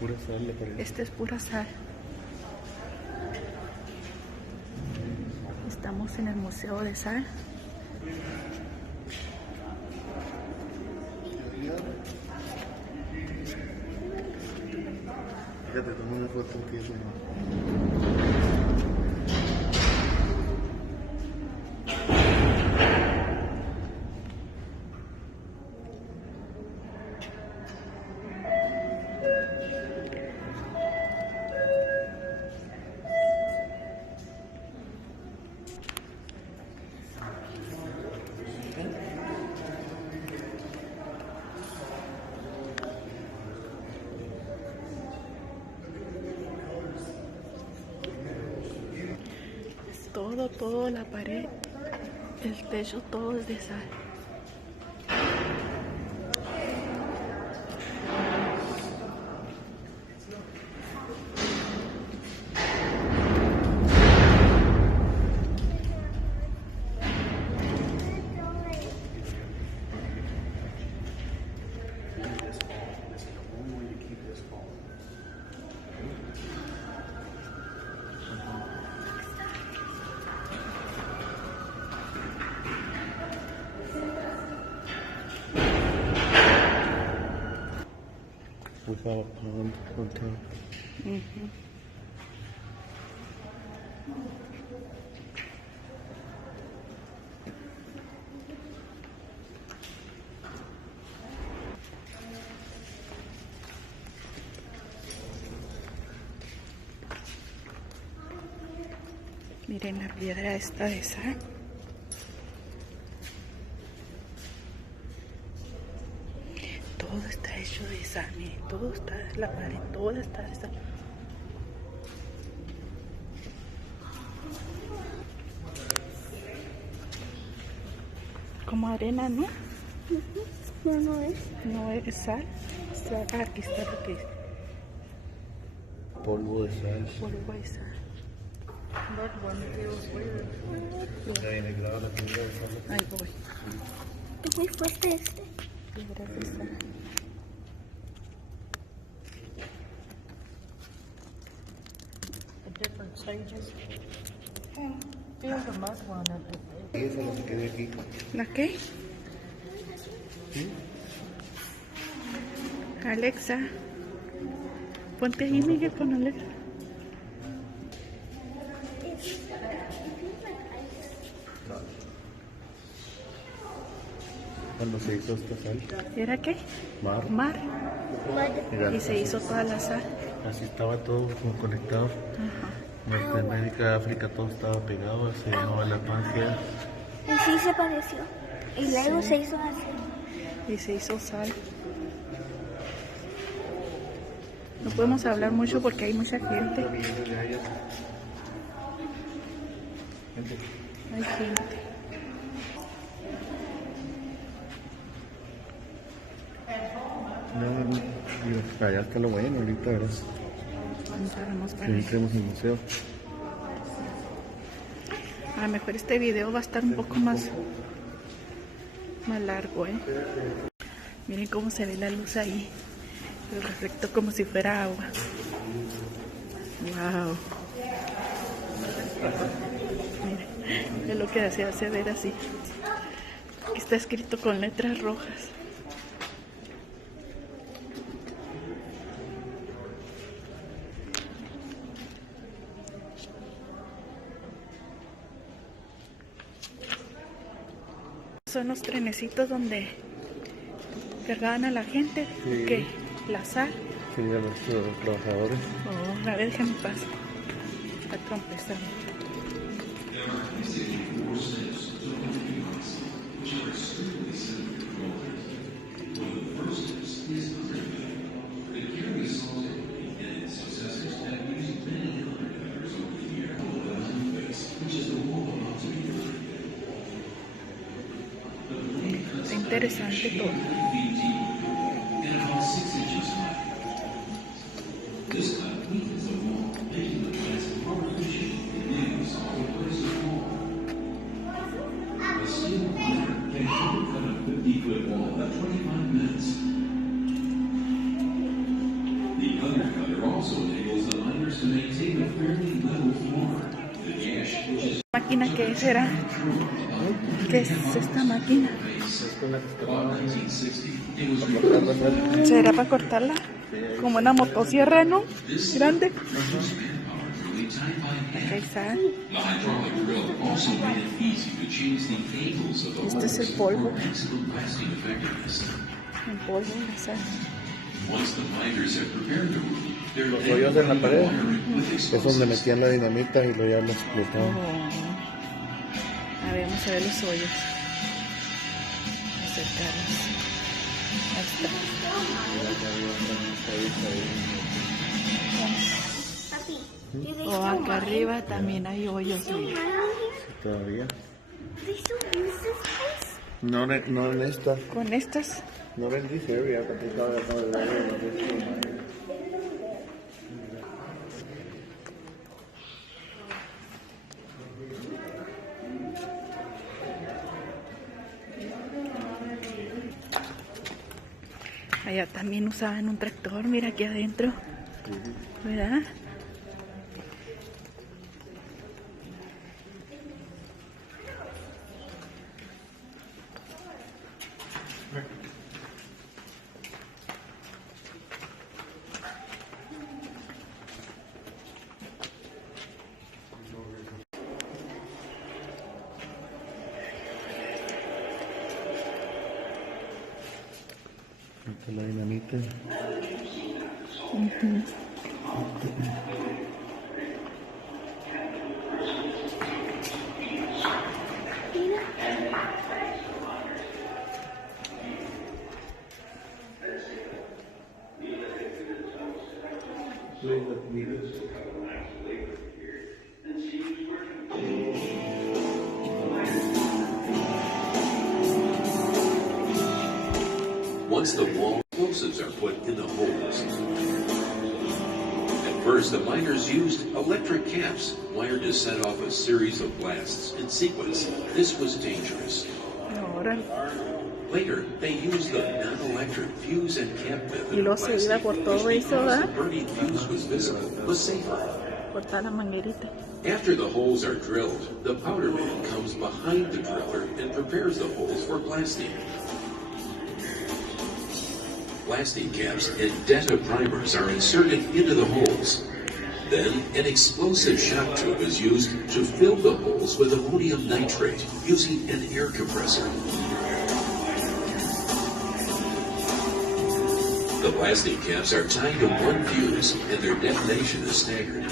Pura sal, le parece. Este es pura sal. Estamos en el museo de sal. Fíjate, tomé una foto que es una... Todo la pared, el techo, todo es de sal. We have a pond on top. Miren la piedra esta de sal. Todo está hecho de sal, miren, todo está, la pared, todo está de sal. Como arena, ¿no? No es. No es sal. Aquí está lo que es. Polvo de sal. Polvo de sal. La vinagre, la piedra de sal. Ahí voy. ¿Qué muy fuerte este? Piedras de sal. Y esa es la que quedé aquí. ¿La qué? ¿Sí? Alexa. Ponte ahí, Miguel, con Alexa. Cuando se hizo esta sal. ¿Era qué? Mar. Mar. Mira, Y se hizo toda la sal. así estaba todo como conectado. Ajá. Norteamérica, África, todo estaba pegado. Se llamaba la Pangea. Sí se pareció. Y luego se hizo así. Y se hizo sal. No podemos hablar mucho porque hay mucha gente. Hay gente. No, allá está lo bueno ahorita, ¿verdad? Entramos para Si ahí. entremos al museo. A lo mejor este video va a estar un poco más largo, ¿eh? Miren cómo se ve la luz ahí. El reflecto como si fuera agua. Wow. Miren, es lo que se hace ver así. Aquí está escrito con letras rojas. Son los trenecitos donde cargaban a la gente. Sí. ¿Qué? La sal. Sí, a los trabajadores. Oh, a ver, déjame pasar. Está trompezando. Está interesante todo. será? ¿Qué es esta máquina? ¿Será para cortarla? Como una motosierra, ¿no? Grande. Acá está. Este es el polvo. El polvo, ¿sabes? Los hoyos en la pared es donde metían la dinamita y luego ya lo explotaban. A ver, vamos a ver los hoyos. Acercarlos. Ahí está. O acá arriba también hay hoyos. Sí, todavía. No en esta. Con estas. No en this area, but they got another area of this one. Allá también usaban un tractor, mira aquí adentro, ¿verdad? La dinamita. Once the wall explosives are put in the holes. At first, the miners used electric caps wired to set off a series of blasts in sequence. This was dangerous. Ahora. Later, they used the non-electric fuse and cap method. Y luego se iba por todo eso, The ¿verdad? burning fuse was visible, was safer. Cortar la manguerita. After the holes are drilled, the powder man comes behind the driller and prepares the holes for blasting. Blasting caps and data primers are inserted into the holes. Then, an explosive shock tube is used to fill the holes with ammonium nitrate using an air compressor. The blasting caps are tied to one fuse and their detonation is staggered.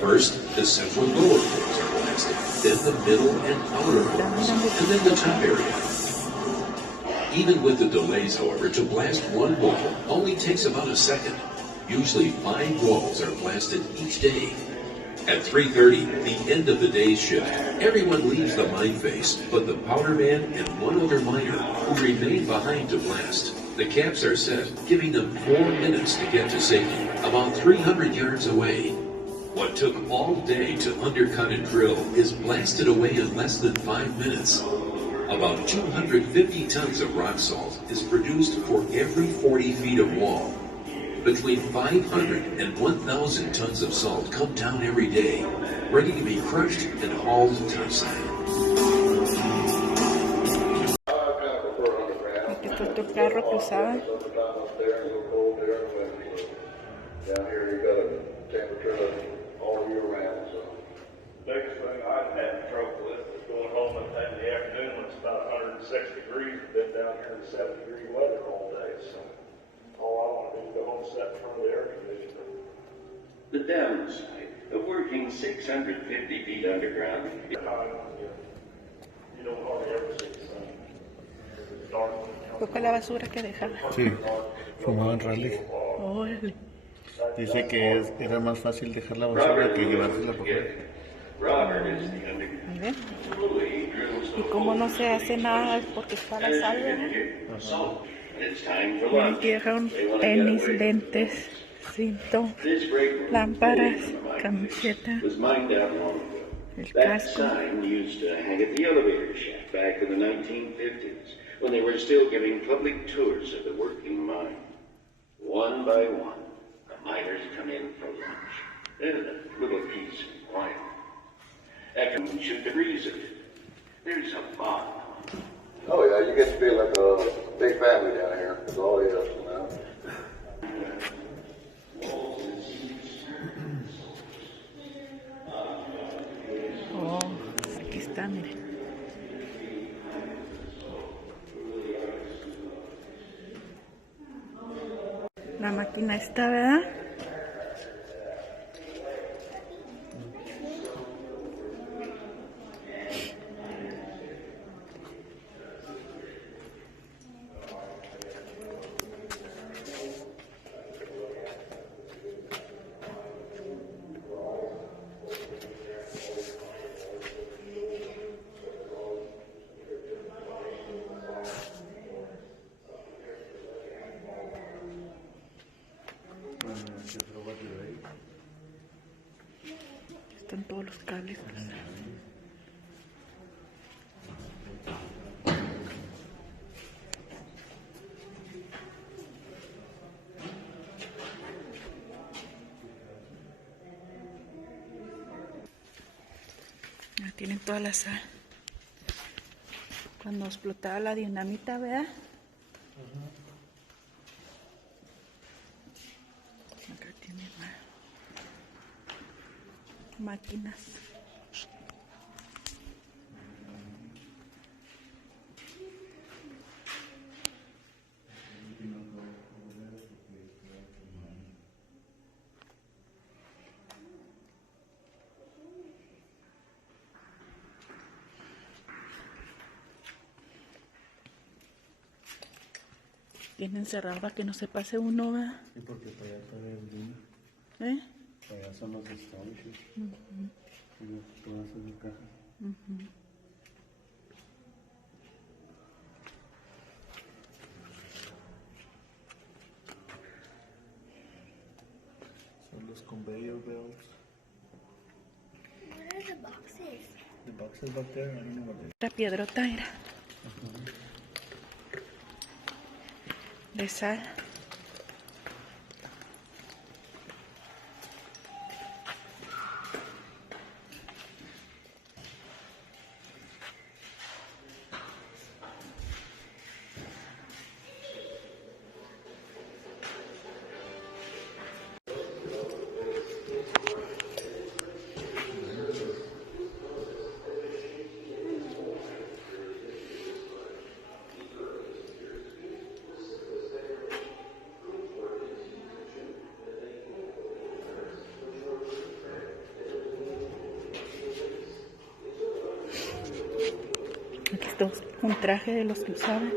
First, the central lower holes are blasted, then the middle and outer holes, and then the top area. Even with the delays, however, to blast one hole only takes about a second. Usually 5 walls are blasted each day. At 3:30, the end of the day's shift, everyone leaves the mine face, but the powder man and one other miner who remain behind to blast. The caps are set, giving them 4 minutes to get to safety, about 300 yards away. What took all day to undercut and drill is blasted away in less than 5 minutes. About 250 tons of rock salt is produced for every 40 feet of wall. Between 500 and 1,000 tons of salt come down every day, ready to be crushed and hauled topside. Aquí está otro carro que usaba. Down here you got a temperature all year round, so. Biggest thing I've had trouble with is going home at the end of the afternoon when it's about 106 degrees. We've been down here in 70-degree weather all day, so all I want to do is go home and sit in front of the air conditioner. The downside of working 650 feet underground. You don't hardly ever see the sun. It's dark. Poco la basura que dejaba. Sí, fumaban rally. Órale. Dice que era más fácil dejar la basura que llevársela por fuera. Robert is the underground. A ver. Louis drills Y como no se hace nada porque está la sal, ¿verdad? salt. And it's time for Tienen lunch. que dejar un They wanna get tenis, away. lentes, cinto, This break lámparas, camiseta, was mined out long ago. el That casco. sign used to hang at the elevator shaft back in the 1950s when they were still giving public tours of the working mine. One by one, the miners come in for lunch. and a little peace and quiet. After 2 degrees of it, there's a bond. Oh yeah, you get to feel like a big family down here. That's all it is, you know. Oh, aquí está, miren. La máquina está, ¿verdad? Están todos los cables. Ya tienen toda la sal. Cuando explotaba la dinamita, ¿verdad? Acá tienen máquinas. Tienen cerrado para que no se pase uno, ¿verdad? Sí, porque para allá está el mina. ¿Eh? Para allá son los estables. Y todas esas cajas. Son los conveyor belts. What are the boxes? The boxes back there, I don't know what they La piedrota era. De sal. Aquí está un traje de los que usaban.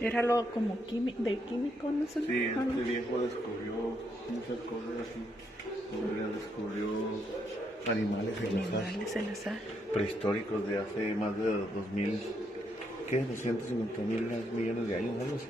Era algo como de químico, no sé. Sí, este viejo descubrió muchas cosas así. Descubrió animales en la sal. prehistóricos de hace más de 2000, ¿qué? 250,000 millones de años, algo así.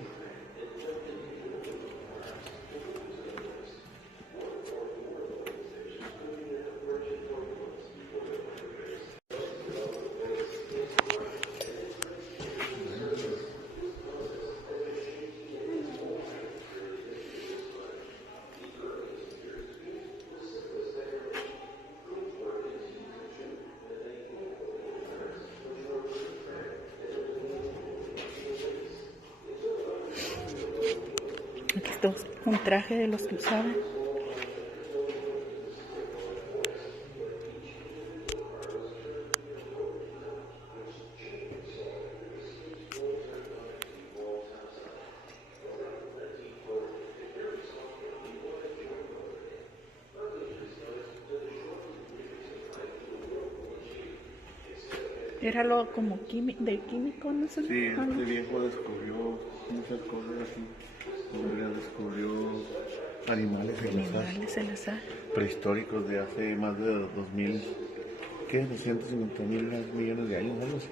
Aquí está un traje de los que usaban. Era algo como de químico, no sé. Sí, este viejo descubrió muchas cosas así. Descubrió animales en la sal. prehistóricos de hace más de 2000, ¿qué? 250,000 millones de años, algo así.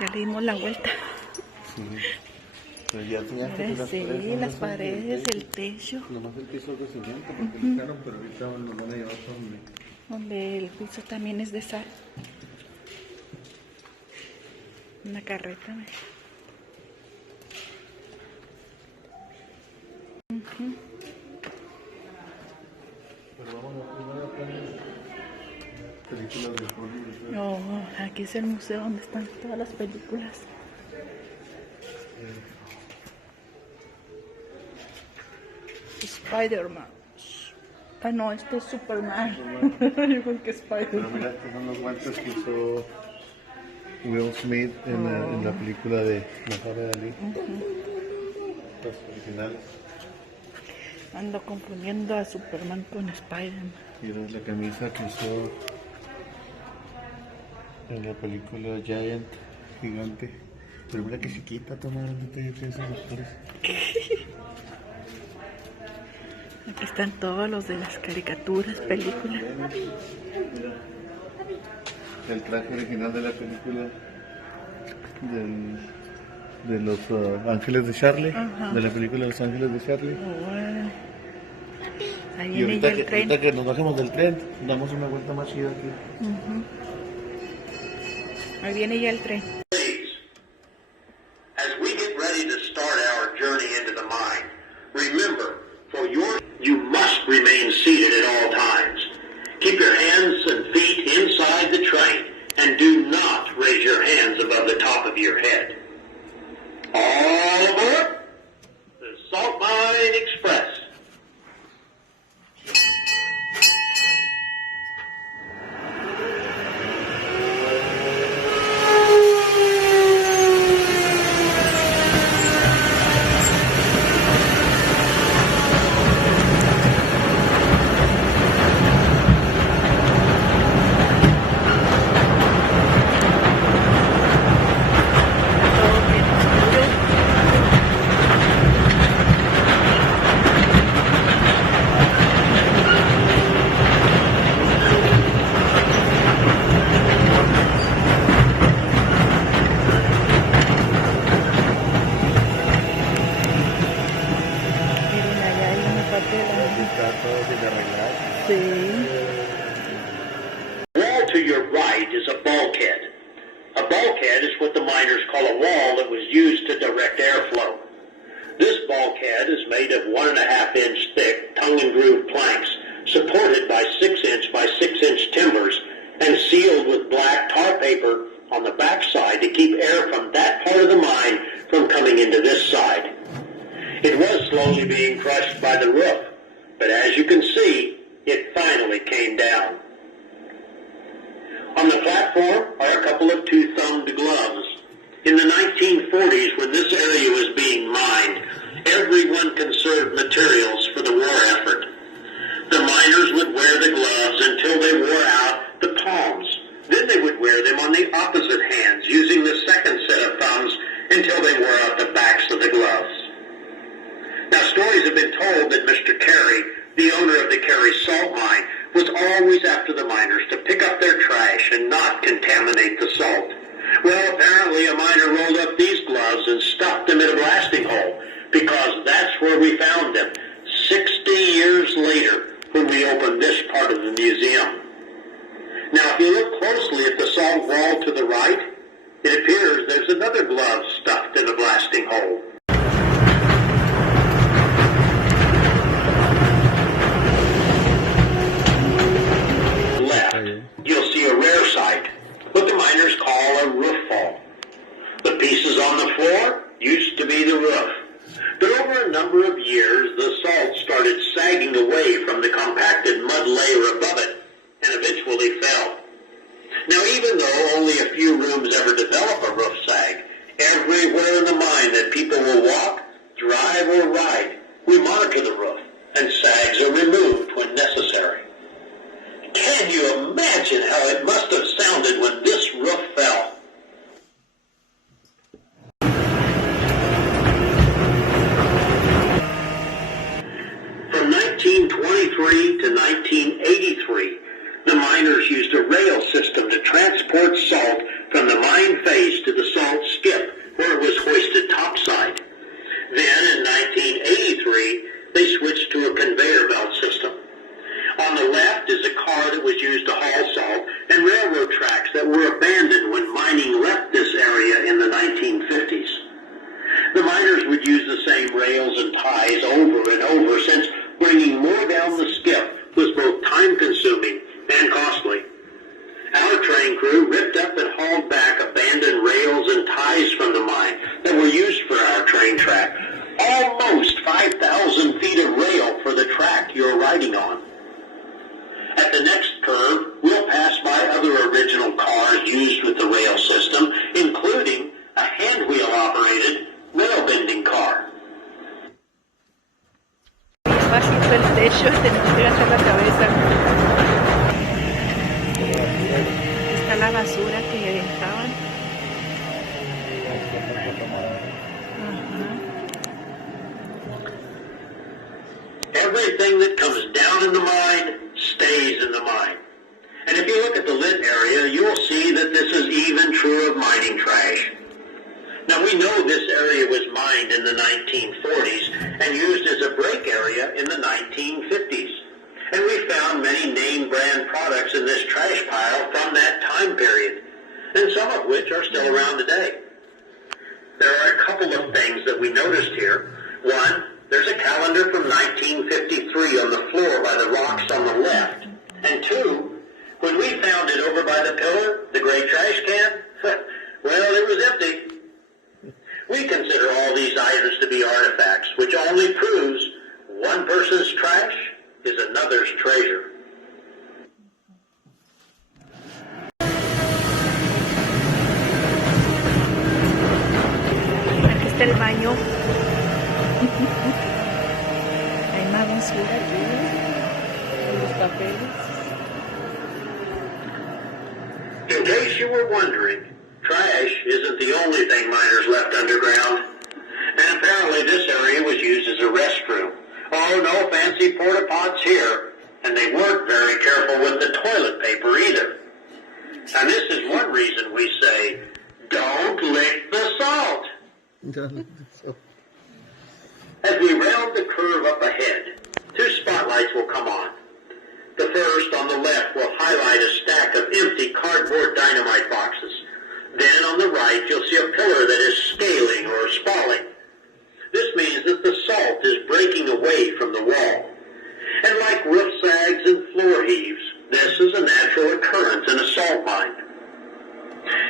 Ya le dimos la vuelta. Sí. Pero ya enseñaste que Sí, las paredes, el techo. Nomás el piso de cemento, porque lo dejaron, pero ahorita nos van a llevar Donde el piso también es de sal. Una carreta. Pero vamos a primero a películas de Hollywood. No, aquí es el museo donde están todas las películas. Spider-Man. Ah, no, este es Superman. Yo creo que es Pero Spider-Man. mira, estos son los guantes que usó Will Smith en la película de Muhammad Ali. Los originales. Ando confundiendo a Superman con Spider-Man. Y era la camisa que usó en la película Giant, gigante. Pero mira que chiquita, toma, ¿dónde te esos doctores? Aquí están todos los de las caricaturas, películas. El traje original de la película de los Ángeles de Charlie. Ajá. De la película Los Ángeles de Charlie. Bueno. Ahí Y viene ahorita ya el tren. ahorita que nos bajemos del tren, damos una vuelta más chida aquí. Ahí viene ya el tren. As we get ready to start our journey into the mine, remember, you must remain seated at all times. Keep your hands and feet inside the train, and do not raise your hands above the top of your head. All aboard the Salt Mine Express. Miren, allá hay una parte de Aquí está todo sin arreglar. Sí. Wall to your right is a bulkhead. A bulkhead is what the miners call a wall that was used to direct airflow. This bulkhead is made of 1.5-inch thick tongue and groove planks supported by 6-inch by 6-inch timbers and sealed with black tar paper on the backside to keep air from that part of the mine from coming into this side. It was slowly being crushed by the roof, but as you can see, it finally came down. On the platform are a couple of two-thumbed gloves. In the 1940s, when this area was being mined, everyone conserved materials for the war effort. The miners would wear the gloves until they wore out the palms. Then they would wear them on the opposite hands, using the second set of thumbs until they wore out the backs of the gloves. Now, stories have been told that Mr. Carey, the owner of the Carey salt mine, was always after the miners to pick up their trash and not contaminate the salt. Well, apparently a miner rolled up these gloves and stuffed them in a blasting hole, because that's where we found them, 60 years later, when we opened this part of the museum. Now, if you look closely at the salt wall to the right, it appears there's another glove stuffed in a blasting hole. You'll see a rare sight, what the miners call a roof fall. The pieces on the floor used to be the roof. But over a number of years, the salt started sagging away from the compacted mud layer above it and eventually fell. Now, even though only a few rooms ever develop a roof sag, everywhere in the mine that people will walk, drive, or ride, we monitor the roof, and sags are removed when necessary. Can you imagine how it must have sounded when this roof fell? From 1923 to 1983, the miners used a rail system to transport salt from the mine face everything that comes down in the mine stays in the mine. And if you look at the lit area, you'll see that this is even true of mining trash. Now, we know this area was mined in the 1940s and used as a break area in the 1950s. And we found many name brand products in this trash pile from that time period, and some of which are still around today. There are a couple of things that we noticed here. One, there's a calendar from 1953 on the floor by the rocks on the left. And two, when we found it over by the pillar, the gray trash can, well, it was empty. We consider all these items to be artifacts, which only proves one person's trash is another's treasure. Aquí está el baño. Hay más basura aquí. Los papeles. In case you were wondering, trash isn't the only thing miners left underground. And apparently this area was used as a restroom. Oh, no fancy porta pots here. And they weren't very careful with the toilet paper either. And this is one reason we say, don't lick the salt. As we round the curve up ahead, two spotlights will come on. The first on the left will highlight a stack of empty cardboard dynamite boxes. Then on the right, you'll see a pillar that is scaling or spalling. This means that the salt is breaking away from the wall. And like roof sags and floor heaves, this is a natural occurrence in a salt mine.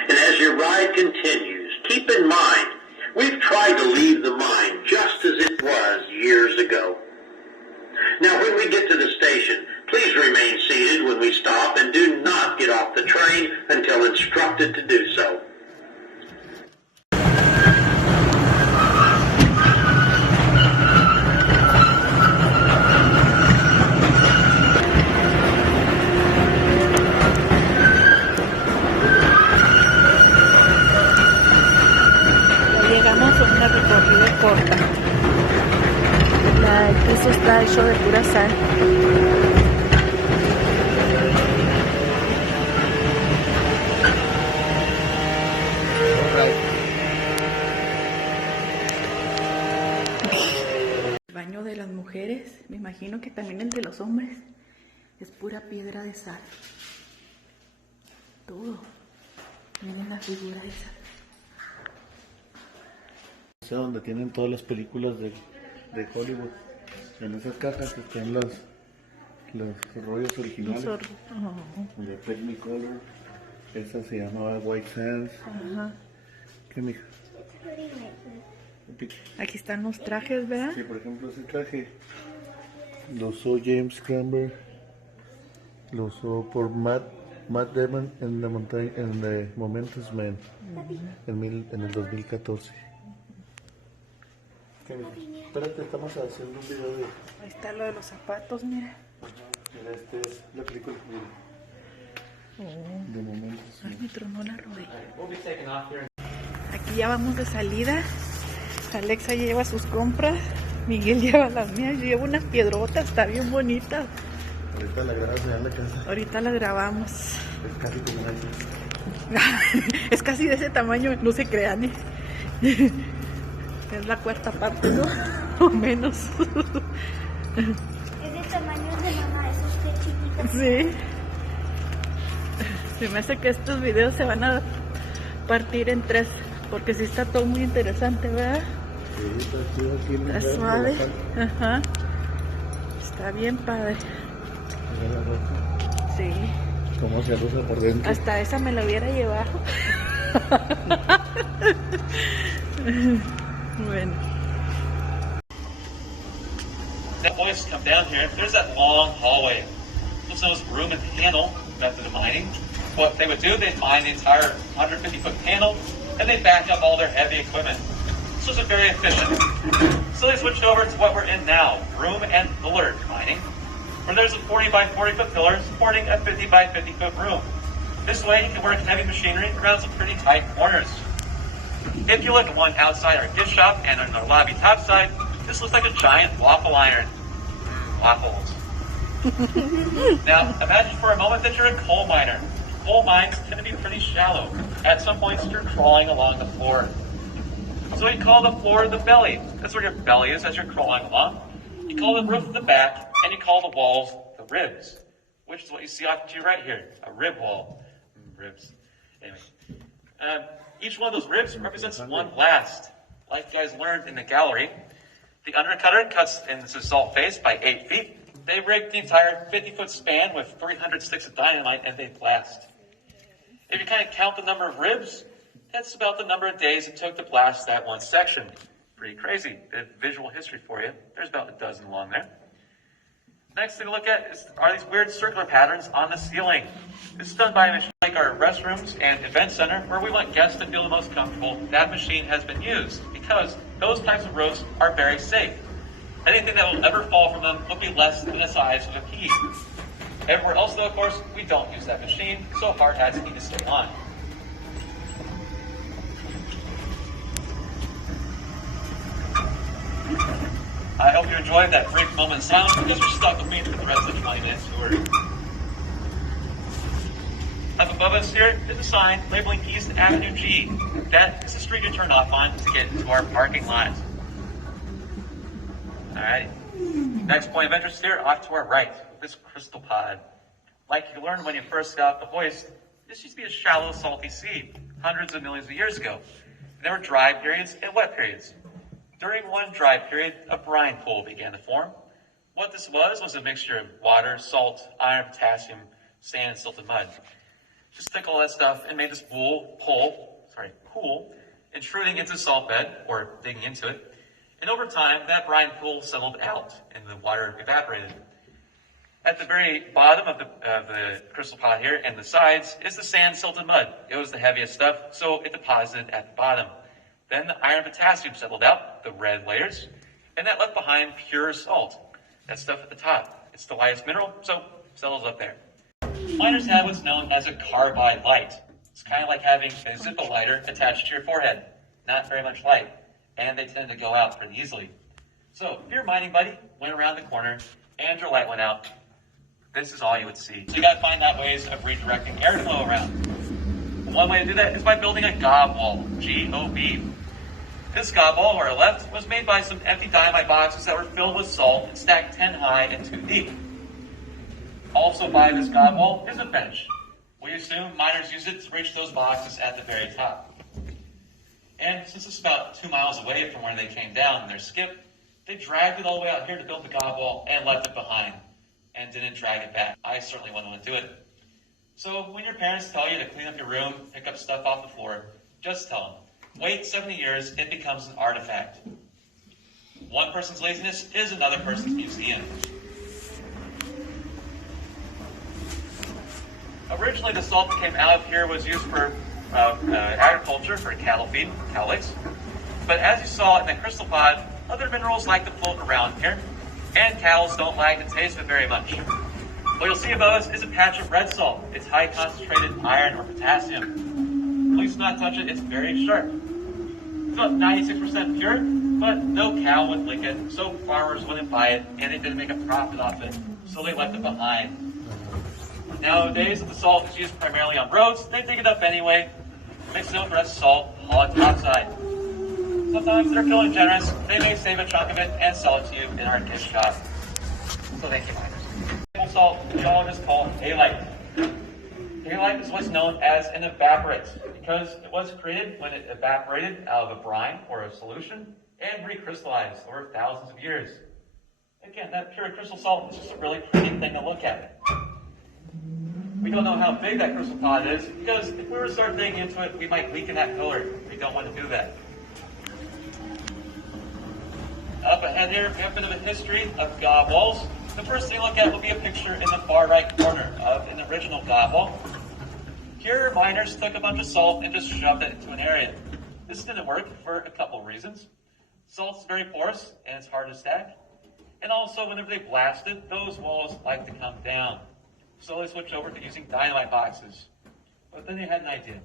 And as your ride continues, keep in mind, we've tried to leave the mine just as it was years ago. Now, when we get to the station, please remain seated when we stop and do not get off the train until instructed to do so. Llegamos a una recorrida corta. El piso está hecho de pura sal. El baño de las mujeres, me imagino que también el de los hombres, es pura piedra de sal. Todo. Miren la figura esa. Donde tienen todas las películas de Hollywood. En esas cajas están los rollos originales. De Technicolor. Esa se llamaba White Sands. Ajá. ¿Qué, mija? Aquí están los trajes, ¿verdad? Sí, por ejemplo, ese traje lo usó James Campbell, lo usó por Matt Damon en la montaña, en The Momentous Man, en el 2014. Espérate, estamos haciendo un video de... Ahí está lo de los zapatos, mira. Mira, esta es la película de Momentous Man. Ay, me tronó la rodilla. Aquí ya vamos de salida. Alexa lleva sus compras, Miguel lleva las mías, yo llevo unas piedrotas, está bien bonita. Ahorita la grabas en la casa. Ahorita la grabamos. Es casi como una... Es casi de ese tamaño, no se crean, ¿eh? Es la cuarta parte, ¿no? O menos. Es de tamaño de mamá, es usted chiquita. Sí. Se me hace que estos videos se van a partir en tres, porque sí está todo muy interesante, ¿verdad? Sí, está suave. Ajá. Está bien padre. Sí. ¿Cómo se rosa por dentro? Hasta esa me la hubiera llevado. Bueno. The boys come down here. There's that long hallway. There's no room in the panel method of mining. What they would do, they'd mine the entire 150-foot panel, and they'd back up all their heavy equipment. This was very efficient. So they switched over to what we're in now, room and pillar mining, where there's a 40 by 40 foot pillar supporting a 50 by 50 foot room. This way you can work heavy machinery around some pretty tight corners. If you look at one outside our gift shop and on our lobby top side, this looks like a giant waffle iron. potholes. Now, imagine for a moment that you're a coal miner. Coal mines tend to be pretty shallow. At some points, you're crawling along the floor. So you call the floor the belly. That's where your belly is as you're crawling along. You call the roof the back, and you call the walls the ribs, which is what you see off to your right here, a rib wall. Ribs. Anyway. Each one of those ribs represents one blast. Like you guys learned in the gallery, the undercutter cuts in the salt face by 8 feet. They rig the entire 50-foot span with 300 sticks of dynamite, and they blast. If you kind of count the number of ribs, that's about the number of days it took to blast that one section. Pretty crazy. Bit of visual history for you. There's about a dozen along there. Next thing to look at are these weird circular patterns on the ceiling. This is done by a machine like our restrooms and event center, where we want guests to feel the most comfortable. That machine has been used because those types of ropes are very safe. Anything that will ever fall from them will be less than the size of a pea. Everywhere else, though, of course, we don't use that machine, so hard hats need to stay on. I hope you enjoyed that brief moment of silence, because you're stuck with me for the rest of the 20 minutes tour. Up above us here is a sign labeling East Avenue G. That is the street you turn off on to get into our parking lot. Alright. Next point of interest here, off to our right, this crystal pod. Like you learned when you first got off the hoist, this used to be a shallow, salty sea, hundreds of millions of years ago. There were dry periods and wet periods. During one dry period, a brine pool began to form. What this was a mixture of water, salt, iron, potassium, sand, and silted mud. Just took all that stuff and made this pool, intruding into the salt bed, or digging into it. And over time, that brine pool settled out and the water evaporated. At the very bottom of the crystal pod here and the sides is the sand, silt, and mud. It was the heaviest stuff, so it deposited at the bottom. Then the iron potassium settled out, the red layers, and that left behind pure salt. That stuff at the top. It's the lightest mineral, so it settles up there. Miners have what's known as a carbide light. It's kind of like having a Zippo lighter attached to your forehead. Not very much light, and they tend to go out pretty easily. So if your mining buddy went around the corner and your light went out, this is all you would see. So you gotta find out ways of redirecting airflow around. One way to do that is by building a gob wall, G-O-B. This gob wall, on our left, was made by some empty dynamite boxes that were filled with salt and stacked 10 high and 2 deep. Also by this gob wall is a bench. We assume miners use it to reach those boxes at the very top. And since it's about 2 miles away from where they came down in their skip, they dragged it all the way out here to build the gob wall and left it behind, and didn't drag it back. I certainly wouldn't want to do it. So when your parents tell you to clean up your room, pick up stuff off the floor, just tell them. Wait 70 years, it becomes an artifact. One person's laziness is another person's museum. Originally, the salt that came out of here was used for agriculture, for cattle feed, cow licks. But as you saw in the crystal pod, other minerals like to float around here, and cows don't like the taste of it very much. What you'll see above us is a patch of red salt. It's high concentrated iron or potassium. Please do not touch it, it's very sharp. It's about 96% pure, but no cow would lick it, so farmers wouldn't buy it, and they didn't make a profit off it, so they left it behind. Nowadays, the salt is used primarily on roads. They dig it up anyway, mix it with the rest of salt, haul it topside. Sometimes they're feeling generous, they may save a chunk of it and sell it to you in our gift shop. So thank you, miners. Salt, geologists call halite. Halite is what's known as an evaporate because it was created when it evaporated out of a brine or a solution and recrystallized over thousands of years. Again, that pure crystal salt is just a really pretty thing to look at. We don't know how big that crystal pod is because if we were to start digging into it, we might leak in that pillar. We don't want to do that. Up ahead here, we have a bit of a history of gob walls. The first thing to look at will be a picture in the far right corner of an original gob wall. Here, miners took a bunch of salt and just shoved it into an area. This didn't work for a couple of reasons. Salt's very porous and it's hard to stack. And also, whenever they blasted, those walls like to come down. So they switched over to using dynamite boxes. But then they had an idea.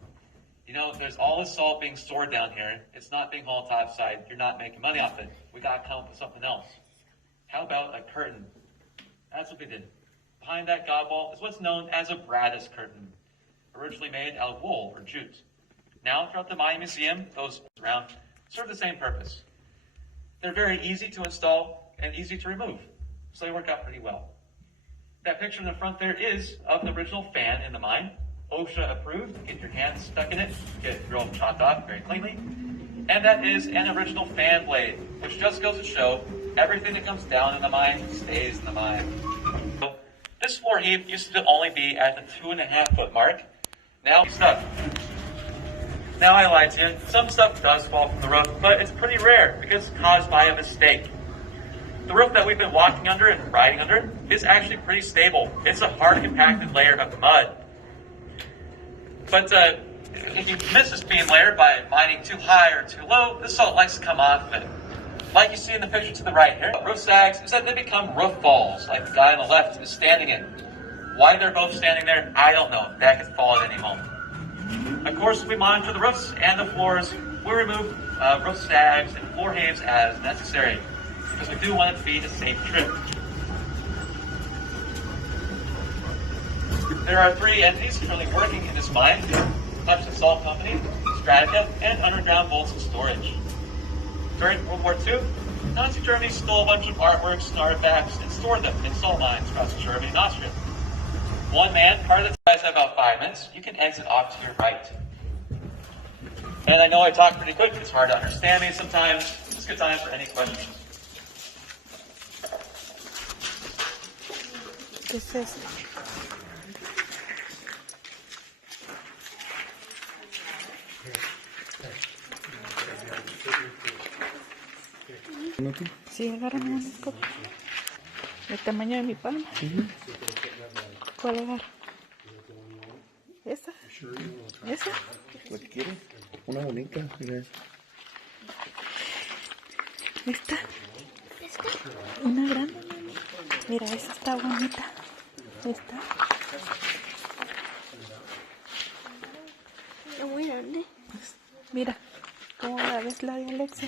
You know, if there's all this salt being stored down here, it's not being hauled topside, you're not making money off it. We gotta come up with something else. How about a curtain? That's what they did. Behind that god wall is what's known as a brattice curtain, originally made out of wool or jute. Now, throughout the Maya Museum, those around serve the same purpose. They're very easy to install and easy to remove, so they work out pretty well. That picture in the front there is of the original fan in the mine. OSHA approved. Get your hands stuck in it, get it drilled and chopped off very cleanly. And that is an original fan blade, which just goes to show everything that comes down in the mine stays in the mine. So, this floor heave used to only be at the 2.5 foot mark. Now stuff. Now I lied to you. Some stuff does fall from the roof, but it's pretty rare because it's caused by a mistake. The roof that we've been walking under and riding under is actually pretty stable. It's a hard compacted layer of mud. But if you miss this beam layer by mining too high or too low, the salt likes to come off of it. Like you see in the picture to the right here, roof sags is that they become roof falls, like the guy on the left is standing in. Why they're both standing there, I don't know. That could fall at any moment. Of course, we monitor the roofs and the floors. We remove roof sags and floor heaves as necessary, because we do want it to be a safe trip. There are 3 entities currently working in this mine: Hudson Salt Company, Stratica, and Underground Bolts and Storage. During World War II, Nazi Germany stole a bunch of artworks and artifacts and stored them in salt mines across Germany and Austria. One man, part of the guys have about 5 minutes. You can exit off to your right. And I know I talk pretty quick. It's hard to understand me sometimes. It's a good time for any questions. ¿Qué es eso? Sí, agárrame una escoba. El tamaño de mi palma. ¿Cuál agarro? ¿Esa? ¿Esa? ¿La que quieres? Una bonita, mira esa. ¿Esta? Una grande, mami. Mira, esa está bonita. Esta. Está muy grande. Mira, ¿cómo la ves la de Alexa?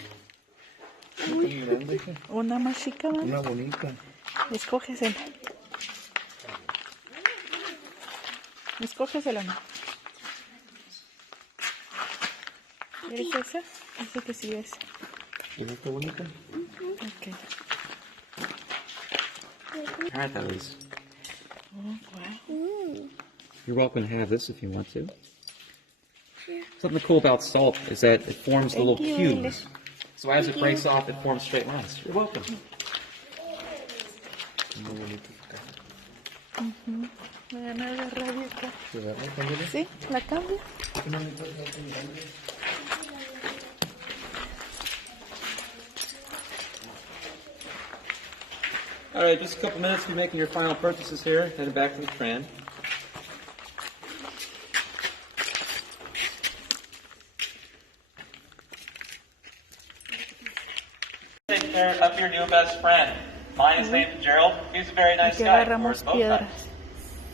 Muy grande, hija. Una más chica, mami. Una bonita. Escógesela. Escógesela, no. ¿Quieres esa? Dice que sí es. ¿Esa está bonita? Ok. Try those. Oh, wow. You're welcome to have this if you want to. Something cool about salt is that it forms little Thank you, cubes. So as it breaks off, it forms straight lines. You're welcome. Muy bonita esa caja. Me van a agarrar acá. ¿Se agarra? Cámbiala. Sí, la cambio. Una bonita caja muy grande. All right, just a couple minutes to be making your final purchases here. Headed back to the tram. Take care of your new best friend. Mine is named Gerald. He's a very nice Aquí guy. agarramos Wears bow piedras. ties.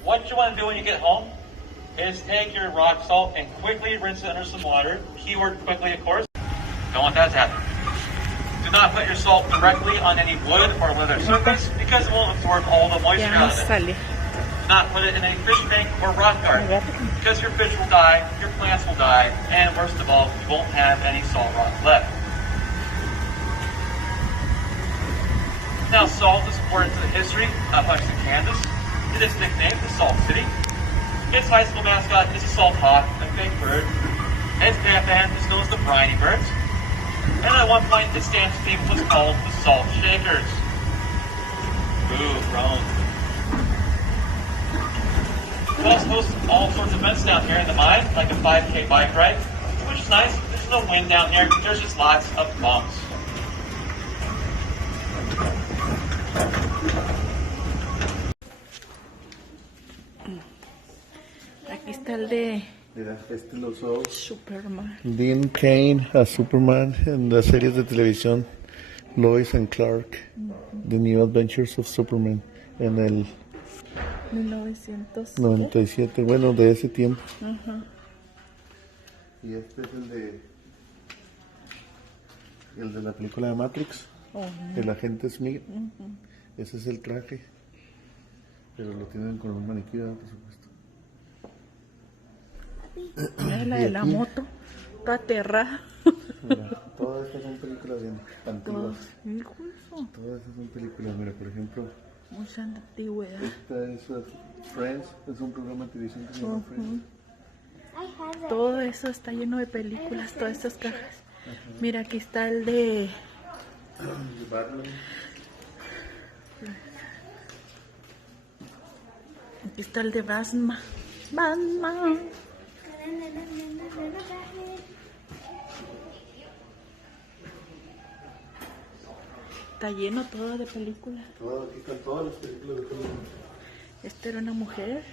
What you want to do when you get home is take your rock salt and quickly rinse it under some water. Keyword quickly, of course. Don't want that to happen. Do not put your salt directly on any wood or weathered surface because it won't absorb all the moisture Ya out nos of it. sale. Do not put it in any fish tank or rock garden because your fish will die, your plants will die, and worst of all, you won't have any salt rock left. Now, salt is important to the history of Hudson, Kansas. It is nicknamed the Salt City. Its high school mascot is a salt hawk, a big bird. Its band is known as the Briny Birds. And at one point, its dance team was called the Salt Shakers. Ooh, grown. We also host all sorts of events down here in the mine, like a 5K bike ride, which is nice. There's no wind down here. There's just lots of bumps. Aquí está el de Mira, este lo usó Superman. Dean Cain a Superman en las series de televisión Lois and Clark, The New Adventures of Superman, en el 97, bueno, de ese tiempo. Y este es el de la película de Matrix, el agente Smith. Ese es el traje. Pero lo tienen con un maniquí, ¿verdad? Por supuesto. Mira la de la moto, toda aterrada. Mira, todas estas son películas bien antiguas. Hijo de eso. Todas estas son películas. Mira, por ejemplo, Mucha antigüedad. esta es Friends. Es un programa de televisión que se llama Friends. Todo eso está lleno de películas, todas estas cajas. Mira, aquí está el de... Batman. Aquí está el de Batman. Batman. Está lleno todo de películas. Aquí están todas las películas de Hollywood. Esta era una mujer.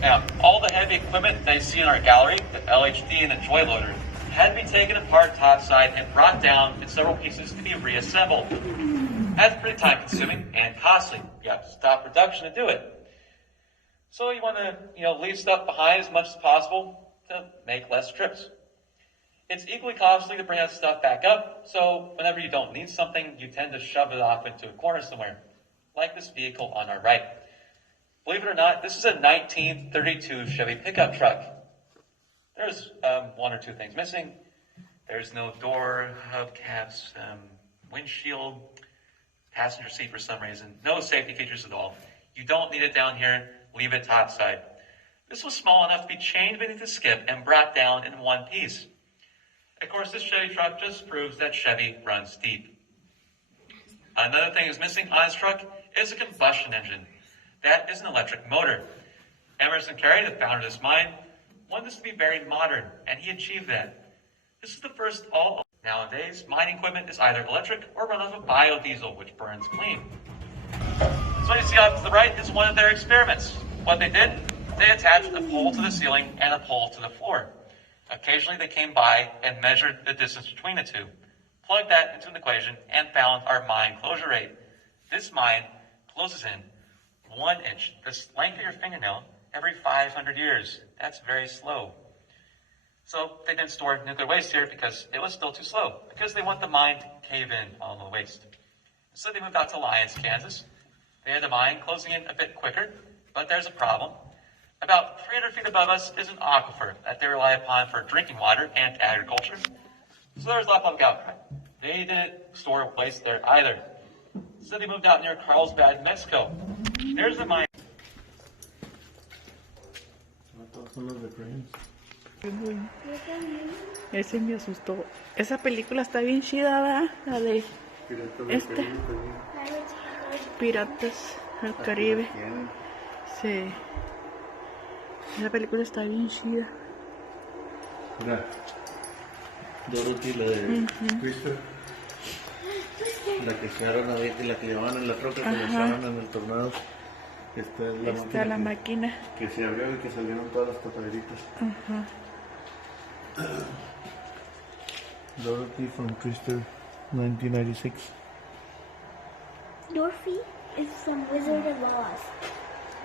Now, all the heavy equipment that you see in our gallery, the LHD and the joy loader, had to be taken apart topside and brought down in several pieces to be reassembled. That's pretty time consuming and costly. You have to stop production to do it. So you want to, leave stuff behind as much as possible to make less trips. It's equally costly to bring that stuff back up, so whenever you don't need something, you tend to shove it off into a corner somewhere, like this vehicle on our right. Believe it or not, this is a 1932 Chevy pickup truck. There's one or two things missing. There's no door, hubcaps, windshield, passenger seat for some reason. No safety features at all. You don't need it down here. Leave it topside. This was small enough to be chained beneath the skip and brought down in one piece. Of course, this Chevy truck just proves that Chevy runs deep. Another thing is missing on this truck is a combustion engine. That is an electric motor. Emerson Carey, the founder of this mine, wanted this to be very modern, and he achieved that. This is the first all. Nowadays, mining equipment is either electric or run off of biodiesel, which burns clean. So what you see off to the right is one of their experiments. What they did, they attached a pole to the ceiling and a pole to the floor. Occasionally they came by and measured the distance between the two, plugged that into an equation, and found our mine closure rate. This mine closes in 1 inch, the length of your fingernail, every 500 years. That's very slow. So they didn't store nuclear waste here because it was still too slow, because they want the mine to cave in all the waste. So they moved out to Lyons, Kansas. They had the mine closing in a bit quicker, but there's a problem. About 300 feet above us is an aquifer that they rely upon for drinking water and agriculture. So there's a lot of public outcry. They didn't store waste there either. So they moved out near Carlsbad, Mexico. There's the mine. Ese me asustó. Esa película está bien chida, ¿verdad? La de Piratas del Caribe. Sí. Esa película está bien chida. Mira, Dorothy, la de Twister, la que echaron ahí, la que llevaban en la troca, que la echaban en el tornado. Esta es la máquina que se abrió y que salieron todas las tapaderitas. Dorothy from Twister, 1996. Dorothy is from Wizard of Oz.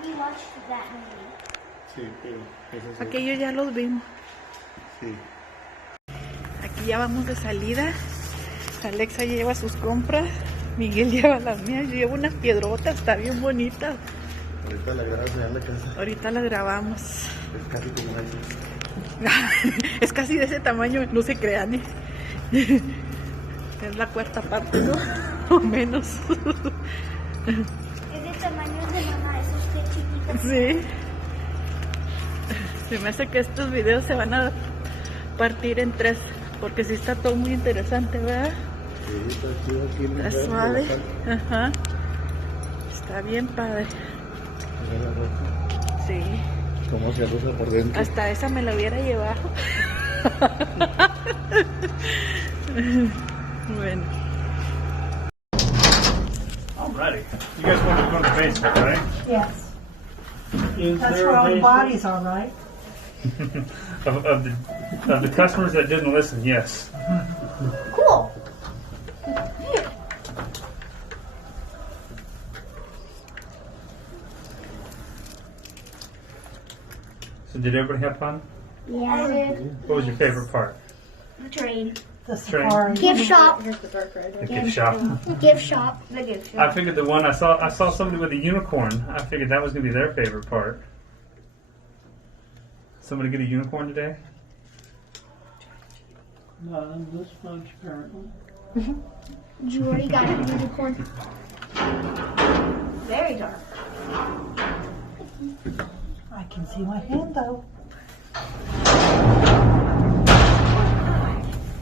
We watched that movie. Sí, pero eso sí. Aquellos ya los vimos. Sí. Aquí ya vamos de salida. Alexa lleva sus compras. Miguel lleva las mías. Yo llevo unas piedrotas, está bien bonita. Ahorita la grabamos allá en la casa. Ahorita la grabamos. Es casi como esa. Es casi de ese tamaño, no se crean, Es la cuarta parte, ¿no? O menos. Es el tamaño de mamá, es usted chiquita. Sí. Se me hace que estos videos se van a partir en 3, porque sí está todo muy interesante, ¿verdad? Sí, está chido aquí en el Está suave. Ajá. Está bien padre. Mira la ropa. Sí. Cómo se rosa por dentro. Hasta esa me la hubiera llevado. Bueno. Alrighty. You guys want to go to the basement, right? Yes. Is That's there where all a the basement? bodies are, right? of the customers that didn't listen, yes. Cool. So did everybody have fun? Yeah, I did. What was your favorite part? The train. The safari. Gift shop. The gift shop. Gift shop. The gift shop. I figured the one I saw somebody with a unicorn. I figured that was gonna be their favorite part. Somebody get a unicorn today? Not this much, apparently. You already got a unicorn. Very dark. I can see my hand though.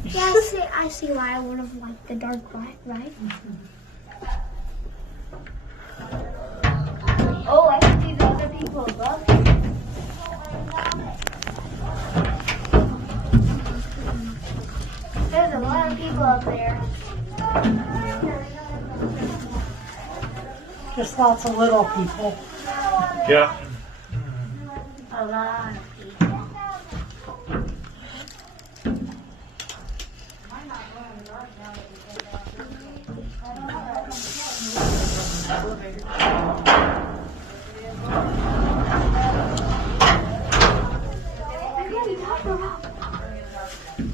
Yeah, I see why I would have liked the dark right? Oh, I can see the other people above me. There's a lot of people up there. Just lots of little people. Yeah. A lot of people.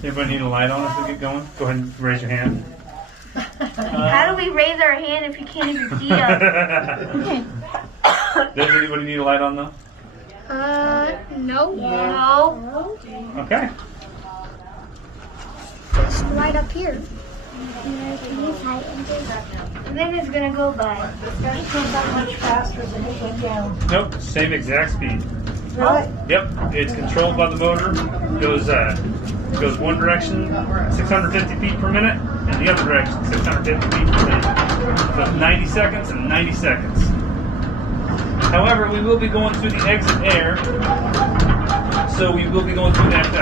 Everybody need a light on as we get going? Go ahead and raise your hand. How do we raise our hand if you can't even see us? Does anybody need a light on though? No. No. Okay. It's right up here. And then it's gonna go by. It goes that much faster than it went down. Nope, same exact speed. Really? Yep, it's controlled by the motor. Goes one direction, 650 feet per minute, and the other direction, 650 feet per minute. So 90 seconds and 90 seconds. However, we will be going through the exit air, so we will be going through that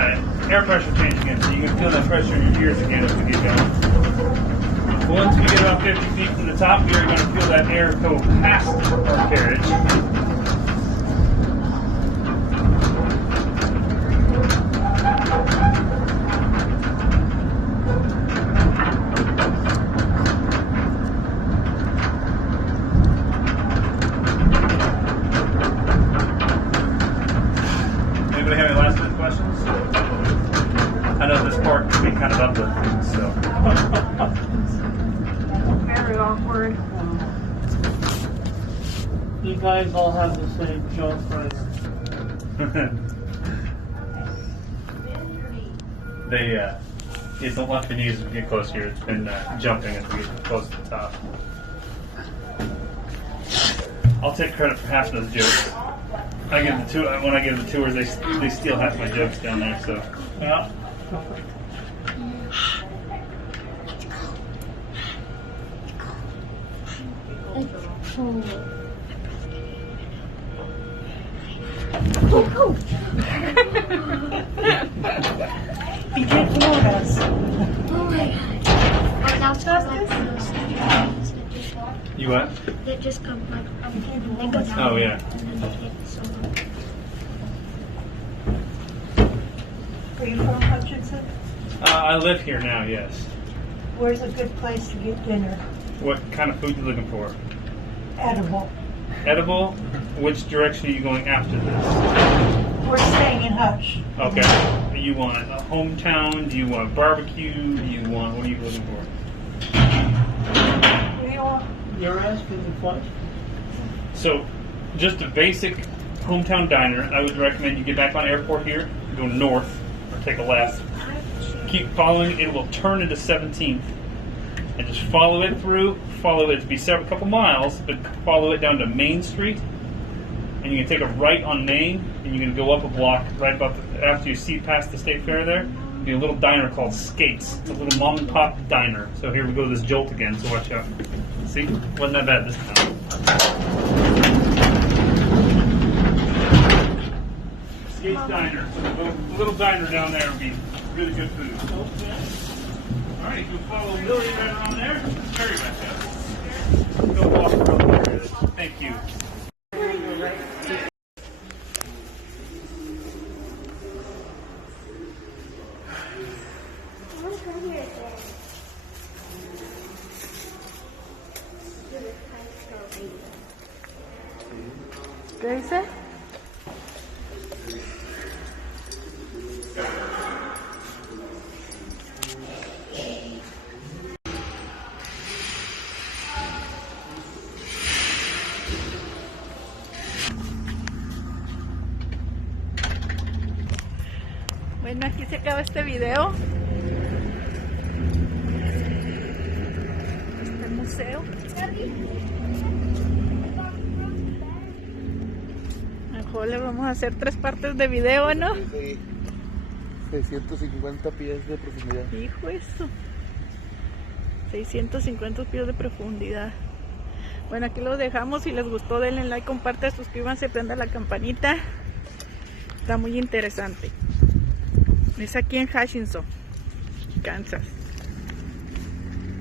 air pressure change again, so you can feel that pressure in your ears again as we get going. Once we get about 50 feet from the top, we are going to feel that air go past our carriage. Kind of uplifting, so. Very awkward. You guys all have the same jump right. Don't lock your knees as we get close here. It's been jumping as we get close to the top. I'll take credit for half of those jokes. When I give the tours, they steal half my jokes down there, so. Yeah. Be careful of us. Oh my god. You what? They just come like they go down. Oh yeah. Are you from Hutchinson? I live here now, yes. Where's a good place to get dinner? What kind of food are you looking for? Edible. Edible? Which direction are you going after this? We're staying in Hutch. Okay. Do you want a hometown? Do you want barbecue? What are you looking for? What do you want? You're asking the question. So, just a basic hometown diner. I would recommend you get back on airport here, go north, or take a left. Keep following, it will turn into 17th. And just follow it through, to be a couple miles, but follow it down to Main Street. And you can take a right on Main, and you can go up a block right about after you see past the State Fair there. There'll be a little diner called Skates. It's a little mom and pop diner. So here we go, this jolt again, so watch out. See? Wasn't that bad this time. Skates Diner. So a little diner down there would be really good food. Alright, you can follow Lily right around there. Very much up. Go walk around there. Thank you. ¿Qué dice? Bueno, aquí se acaba este video. Este el museo. Mejor le vamos a hacer 3 partes de video, ¿no? Sí, 650 pies de profundidad. Hijo eso. 650 pies de profundidad. Bueno, aquí los dejamos. Si les gustó, denle like, compartan, suscríbanse, prendan la campanita. Está muy interesante. Es aquí en Hutchinson, Kansas.